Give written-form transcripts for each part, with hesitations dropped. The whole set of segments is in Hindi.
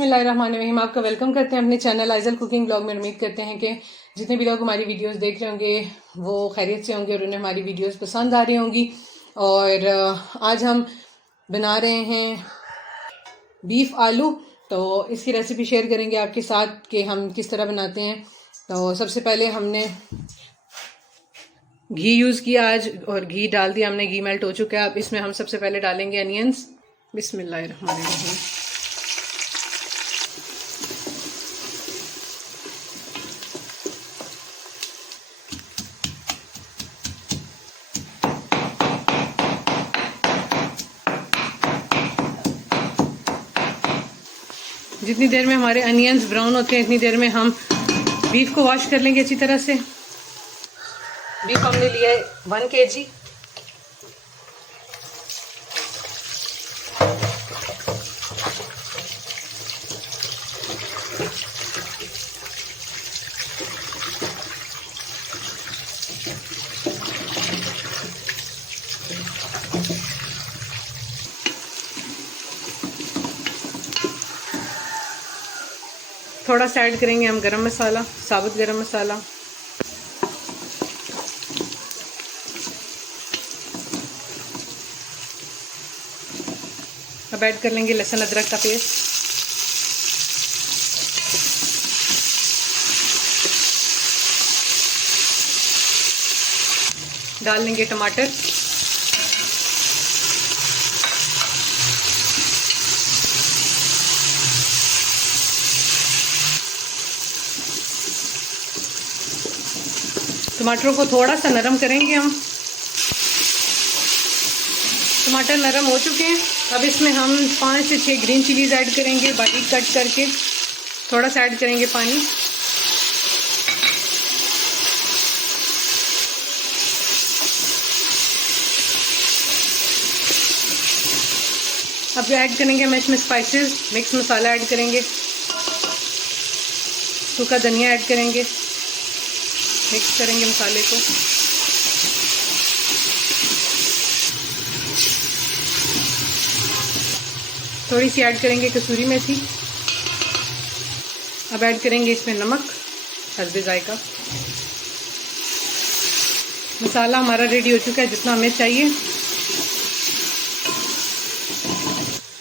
बिस्मिल्लाहिर्रहमानिर्रहीम। आपका वेलकम करते हैं अपने चैनल आइजल कुकिंग ब्लॉग में। उम्मीद करते हैं कि जितने भी लोग हमारी वीडियोस देख रहे होंगे वो खैरियत से होंगे और उन्हें हमारी वीडियोस पसंद आ रही होंगी। और आज हम बना रहे हैं बीफ आलू। तो इसकी रेसिपी शेयर करेंगे आपके साथ कि हम किस तरह बनाते हैं। तो सबसे पहले हमने घी यूज़ किया आज और घी डाल दिया हमने। घी मेल्ट हो चुका है। अब इसमें हम सबसे पहले डालेंगे अनियंस। बिस्मिल्लाहिर्रहमानिर्रहीम। जितनी देर में हमारे अनियंस ब्राउन होते हैं इतनी देर में हम बीफ को वॉश कर लेंगे अच्छी तरह से। बीफ हमने लिया है 1 kg। थोड़ा सा ऐड करेंगे हम गरम मसाला, साबुत गरम मसाला। अब ऐड कर लेंगे लहसुन अदरक का पेस्ट। डाल लेंगे टमाटर। टमाटरों को थोड़ा सा नरम करेंगे हम। टमाटर नरम हो चुके हैं। अब इसमें हम 5 से 6 ग्रीन चिलीज ऐड करेंगे बारीक कट करके। थोड़ा सा ऐड करेंगे पानी। अब ऐड करेंगे हम इसमें स्पाइसेस। मिक्स मसाला ऐड करेंगे, सूखा धनिया ऐड करेंगे। मिक्स करेंगे मसाले को। थोड़ी सी ऐड करेंगे कसूरी मेथी। अब ऐड करेंगे इसमें नमक हस्बे जायका। मसाला हमारा रेडी हो चुका है जितना हमें चाहिए।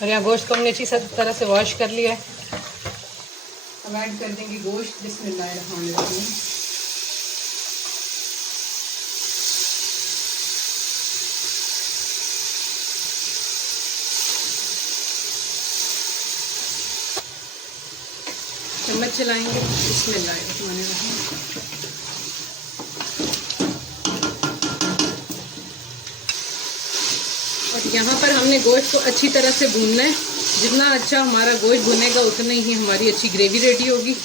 और यहाँ गोश्त को हमने अच्छी तरह से वॉश कर लिया है। अब ऐड कर देंगे गोश्त। बिस्मिल्लाहिर्रहमानिर्रहीम। चम्मच चलाएंगे। बिस्मिल्लाहिर्रहमानिर्रहीम। और यहाँ पर हमने गोश्त को अच्छी तरह से भूनना है। जितना अच्छा हमारा गोश्त भुनेगा उतना ही हमारी अच्छी ग्रेवी रेडी होगी।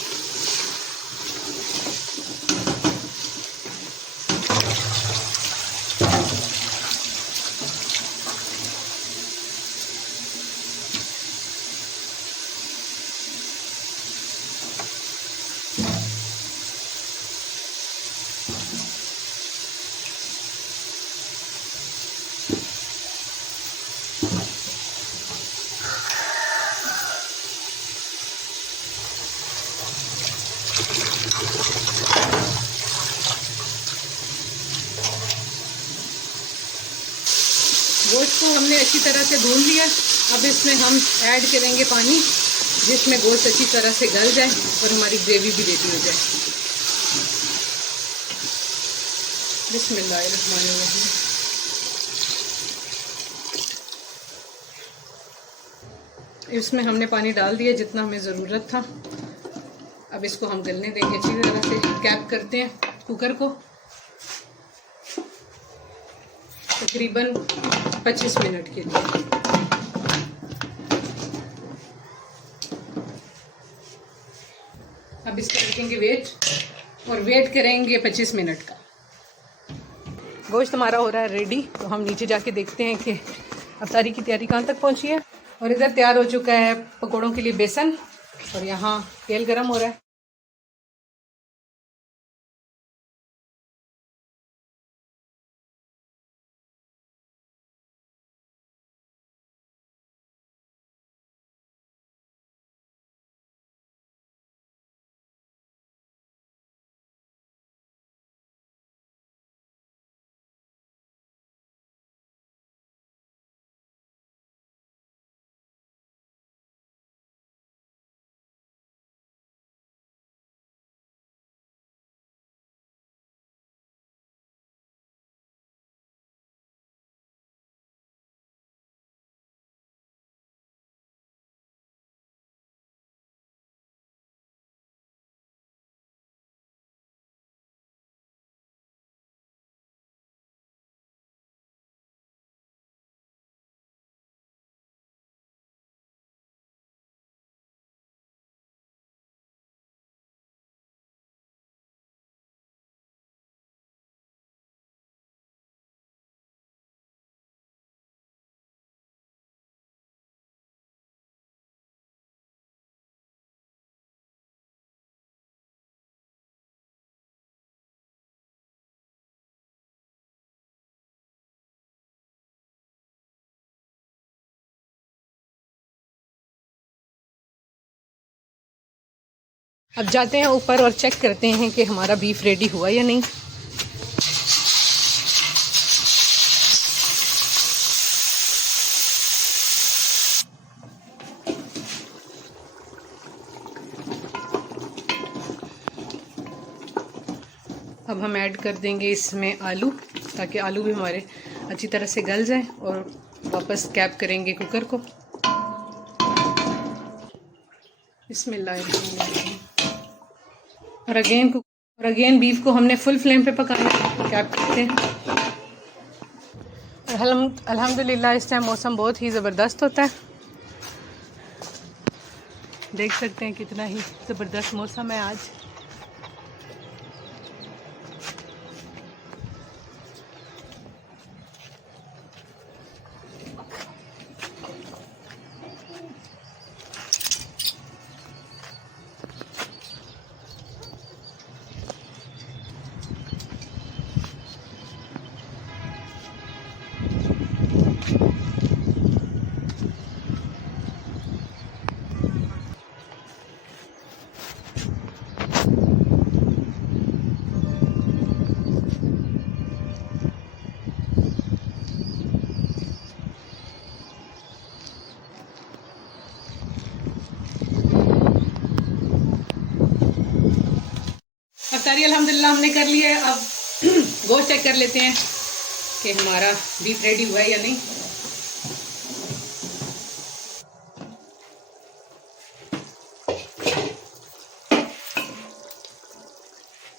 गोश्त को हमने अच्छी तरह से भून लिया। अब इसमें हम ऐड करेंगे पानी जिसमें गोश्त अच्छी तरह से गल जाए और हमारी ग्रेवी भी रेडी हो जाए। बिस्मिल्लाहिर्रहमानिर्रहीम। इसमें हमने पानी डाल दिया जितना हमें ज़रूरत था। अब इसको हम गलने देंगे अच्छी तरह से। कैप करते हैं कुकर को तकरीबन 25 मिनट के लिए। अब इसका रखेंगे वेट और वेट करेंगे 25 मिनट का। गोश्त हमारा हो रहा है रेडी। तो हम नीचे जाके देखते हैं कि अफ्तारी की तैयारी कहाँ तक पहुँची है। और इधर तैयार हो चुका है पकौड़ों के लिए बेसन और यहाँ तेल गरम हो रहा है। अब जाते हैं ऊपर और चेक करते हैं कि हमारा बीफ रेडी हुआ या नहीं। अब हम ऐड कर देंगे इसमें आलू, ताकि आलू भी हमारे अच्छी तरह से गल जाए, और वापस कैप करेंगे कुकर को। बिस्मिल्लाह। और अगेन बीफ को हमने फुल फ्लेम पे पकाना है, कैप करते हैं। और अल्हम्दुलिल्लाह इस टाइम मौसम बहुत ही ज़बरदस्त होता है, देख सकते हैं कितना ही ज़बरदस्त मौसम है आज। अफ्तारी अल्हम्दुलिल्लाह हमने कर लिया है। अब गोश्त चेक कर लेते हैं कि हमारा बीफ रेडी हुआ है या नहीं।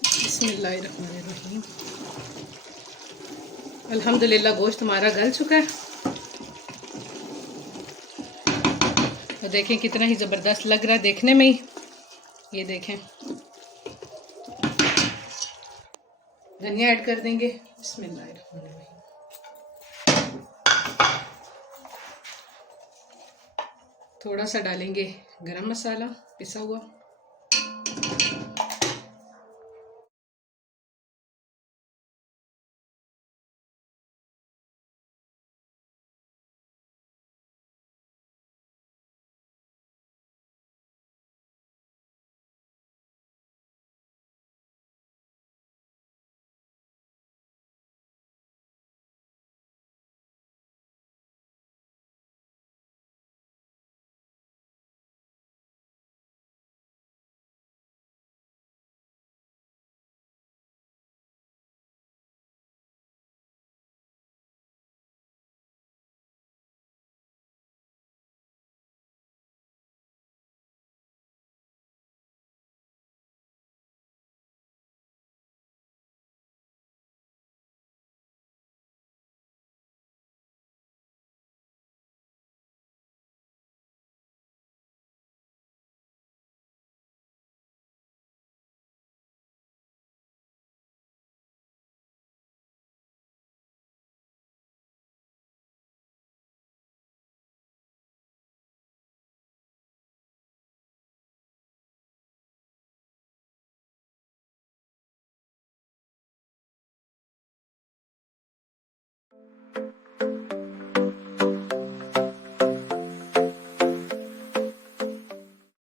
बिस्मिल्लाहिर्रहमानिर्रहीम। अल्हम्दुलिल्लाह गोश्त हमारा गल चुका है। तो देखें कितना ही ज़बरदस्त लग रहा है देखने में ही। ये देखें, धनिया ऐड कर देंगे। बिस्मिल्लाहिर्रहमानिर्रहीम। थोड़ा सा डालेंगे गरम मसाला पिसा हुआ।